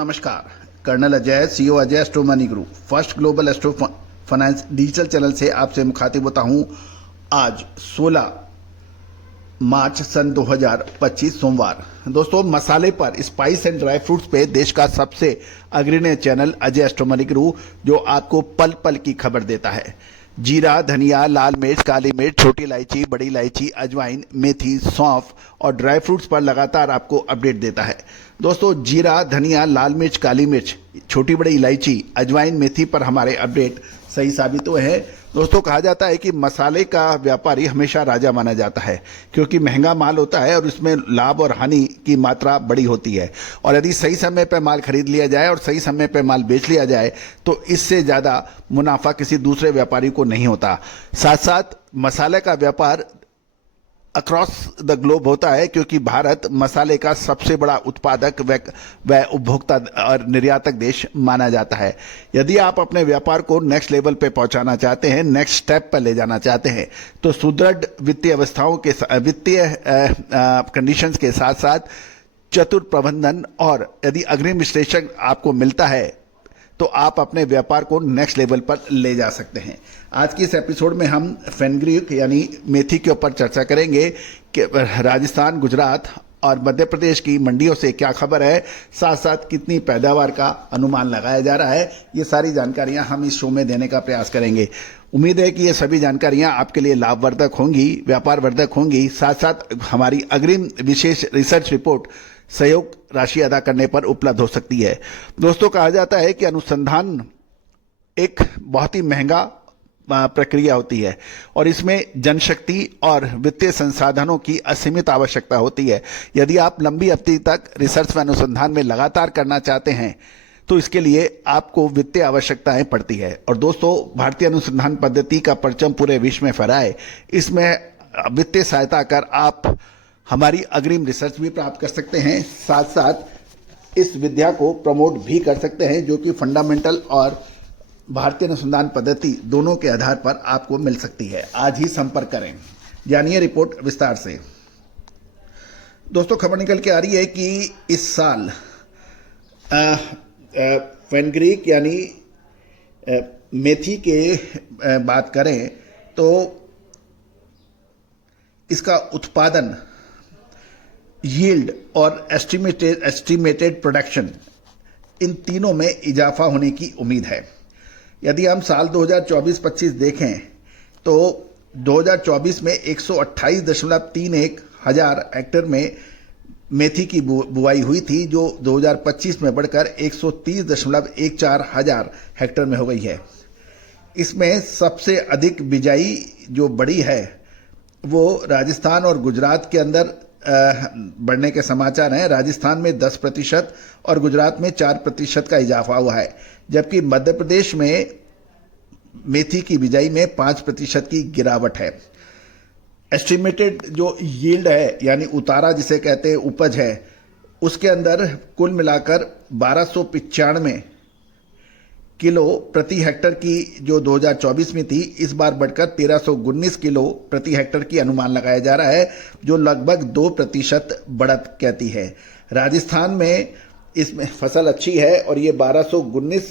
नमस्कार। Colonel Ajay, CEO Ajay astro money group, first global astro finance digital channel से आपसे मुखातिब होता हूं। आज 16 मार्च सन 2025 सोमवार। दोस्तों, मसाले पर, स्पाइस एंड ड्राई फ्रूट्स पे देश का सबसे अग्रणी channel Ajay astro money group, जो आपको पल पल की खबर देता है। जीरा, धनिया, लाल मिर्च, काली मिर्च, छोटी इलायची, बड़ी इलायची, अजवाइन, मेथी, सौंफ और ड्राई फ्रूट्स पर लगातार आपको अपडेट देता है। दोस्तों, जीरा, धनिया, लाल मिर्च, काली मिर्च, छोटी बड़ी इलायची, अजवाइन, मेथी पर हमारे अपडेट सही साबित हुए हैं। दोस्तों, कहा जाता है कि मसाले का व्यापारी हमेशा राजा माना जाता है, क्योंकि महंगा माल होता है और उसमें लाभ और हानि की मात्रा बड़ी होती है। और यदि सही समय पर माल खरीद लिया जाए और सही समय पर माल बेच लिया जाए तो इससे ज़्यादा मुनाफा किसी दूसरे व्यापारी को नहीं होता। साथ साथ मसाले का व्यापार अक्रॉस द ग्लोब होता है, क्योंकि भारत मसाले का सबसे बड़ा उत्पादक व उपभोक्ता और निर्यातक देश माना जाता है। यदि आप अपने व्यापार को नेक्स्ट लेवल पे पहुंचाना चाहते हैं, नेक्स्ट स्टेप पर ले जाना चाहते हैं, तो सुदृढ़ वित्तीय अवस्थाओं के वित्तीय कंडीशंस के साथ साथ चतुर प्रबंधन और यदि अग्रिम विश्लेषण आपको मिलता है तो आप अपने व्यापार को नेक्स्ट लेवल पर ले जा सकते हैं। आज की इस एपिसोड में हम फेनग्रीक यानी मेथी के ऊपर चर्चा करेंगे कि राजस्थान, गुजरात और मध्य प्रदेश की मंडियों से क्या खबर है, साथ साथ कितनी पैदावार का अनुमान लगाया जा रहा है। ये सारी जानकारियां हम इस शो में देने का प्रयास करेंगे। उम्मीद है कि ये सभी जानकारियां आपके लिए लाभवर्धक होंगी, व्यापार वर्धक होंगी। साथ साथ हमारी अग्रिम विशेष रिसर्च रिपोर्ट सहयोग राशि अदा करने पर उपलब्ध हो सकती है। दोस्तों, कहा जाता है कि अनुसंधान एक बहुत ही महंगा प्रक्रिया होती है और इसमें जनशक्ति और वित्तीय संसाधनों की असीमित आवश्यकता होती है। यदि आप लंबी अवधि तक रिसर्च व अनुसंधान में लगातार करना चाहते हैं तो इसके लिए आपको वित्तीय आवश्यकताएं पड़ती है। और दोस्तों, भारतीय अनुसंधान पद्धति का परचम पूरे विश्व में फहराए, इसमें वित्तीय सहायता कर आप हमारी अग्रिम रिसर्च भी प्राप्त कर सकते हैं। साथ साथ इस विद्या को प्रमोट भी कर सकते हैं, जो कि फंडामेंटल और भारतीय अनुसंधान पद्धति दोनों के आधार पर आपको मिल सकती है। आज ही संपर्क करें, जानिए रिपोर्ट विस्तार से। दोस्तों, खबर निकल के आ रही है कि इस साल फेनग्रीक यानी मेथी के बात करें तो इसका उत्पादन, यील्ड और एस्टिमेटेड प्रोडक्शन, इन तीनों में इजाफा होने की उम्मीद है। यदि हम साल 2024-25 देखें तो 2024 में 128.31 हजार हेक्टेयर में मेथी की बुआई हुई थी, जो 2025 में बढ़कर 130.14 हजार हेक्टेयर में हो गई है। इसमें सबसे अधिक बिजाई जो बड़ी है वो राजस्थान और गुजरात के अंदर बढ़ने के समाचार हैं। राजस्थान में 10% और गुजरात में 4% का इजाफा हुआ है, जबकि मध्य प्रदेश में मेथी की बिजाई में 5% की गिरावट है। एस्टिमेटेड जो यील्ड है यानी उतारा जिसे कहते हैं, उपज है, उसके अंदर कुल मिलाकर 1295 किलो प्रति हेक्टर की जो 2024 में थी, इस बार बढ़कर 1319 किलो प्रति हेक्टर की अनुमान लगाया जा रहा है, जो लगभग 2% बढ़त कहती है। राजस्थान में इसमें फसल अच्छी है और ये 1219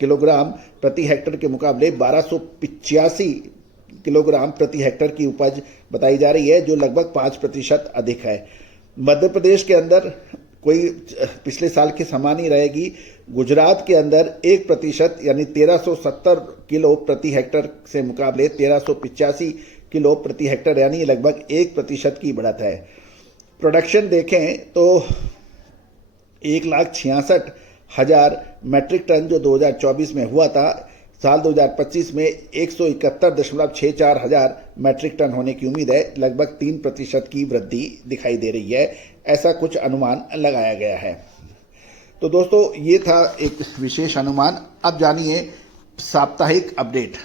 किलोग्राम प्रति हेक्टर के मुकाबले 1285 किलोग्राम प्रति हेक्टर की उपज बताई जा रही है, जो लगभग 5% अधिक है। मध्य प्रदेश के अंदर कोई पिछले साल के समान ही रहेगी। गुजरात के अंदर 1% यानी 1370 किलो प्रति हेक्टर से मुकाबले 1385 किलो प्रति हेक्टर यानी लगभग 1% की बढ़त है। प्रोडक्शन देखें तो 1,66,000 मैट्रिक टन जो 2024 में हुआ था, साल 2025 में 171.64 हजार मैट्रिक टन होने की उम्मीद है। लगभग 3% की वृद्धि दिखाई दे रही है, ऐसा कुछ अनुमान लगाया गया है। तो दोस्तों, ये था एक विशेष अनुमान। अब जानिए साप्ताहिक अपडेट।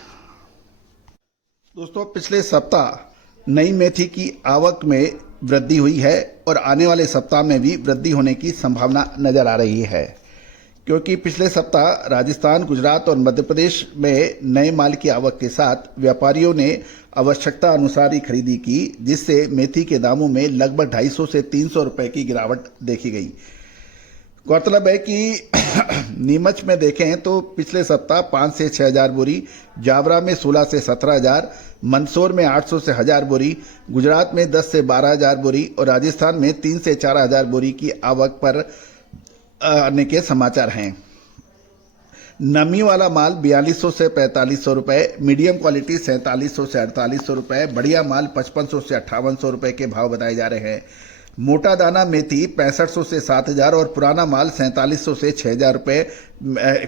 दोस्तों, पिछले सप्ताह नई मेथी की आवक में वृद्धि हुई है और आने वाले सप्ताह में भी वृद्धि होने की संभावना नजर आ रही है, क्योंकि पिछले सप्ताह राजस्थान, गुजरात और मध्य प्रदेश में नए माल की आवक के साथ व्यापारियों ने आवश्यकता अनुसार ही खरीदी की, जिससे मेथी के दामों में लगभग 250 से 300 रुपए की गिरावट देखी गई। गौरतलब है कि नीमच में देखें तो पिछले सप्ताह 5 से 6 हजार बोरी, जावरा में 16 से 17 हजार, मंदसौर में 800 से 1000 बोरी, गुजरात में 10 से 12 हजार बोरी और राजस्थान में 3 से 4 हजार बोरी की आवक पर आने के समाचार हैं। नमी वाला माल 4200 से 4500 रुपए, मीडियम क्वालिटी 4700 से 4800 रुपए, बढ़िया माल 5500 से 5800 रुपए के भाव बताए जा रहे हैं। मोटा दाना मेथी 6500 से 7000 और पुराना माल 4700 से 6000 रुपए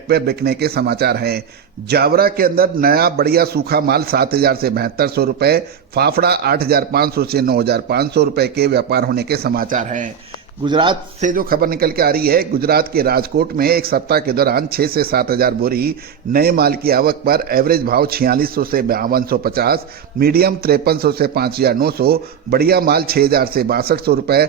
पे बिकने के समाचार हैं। जावरा के अंदर नया बढ़िया सूखा माल 7000 से 7200 रुपए, फाफड़ा 8500 से 9500 रुपए के व्यापार होने के समाचार हैं। गुजरात से जो खबर निकल के आ रही है, गुजरात के राजकोट में एक सप्ताह के दौरान 6 से 7 हजार बोरी नए माल की आवक पर एवरेज भाव 4600 से 5250, मीडियम 5300 से 5900, बढ़िया माल 6000 से 6200 रुपए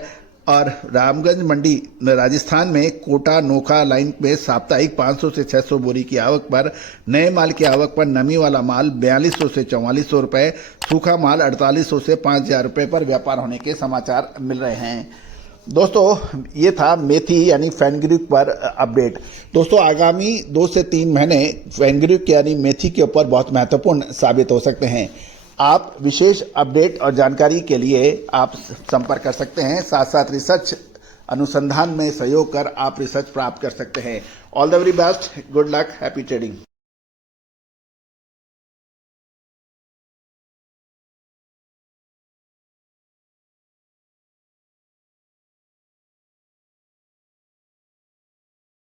और रामगंज मंडी राजस्थान में कोटा नोखा लाइन में साप्ताहिक 500 से 600 बोरी की आवक पर नए माल की आवक पर नमी वाला माल 4200 से 4400 रुपए, सूखा माल 4800 से 5000 रुपए पर व्यापार होने के समाचार मिल रहे हैं। दोस्तों ये था मेथी यानी फेनुग्रीक पर अपडेट। दोस्तों आगामी 2 से 3 महीने फेनुग्रीक यानी मेथी के ऊपर बहुत महत्वपूर्ण साबित हो सकते हैं। आप विशेष अपडेट और जानकारी के लिए आप संपर्क कर सकते हैं। साथ साथ रिसर्च अनुसंधान में सहयोग कर आप रिसर्च प्राप्त कर सकते हैं। All the very best, good luck, happy trading.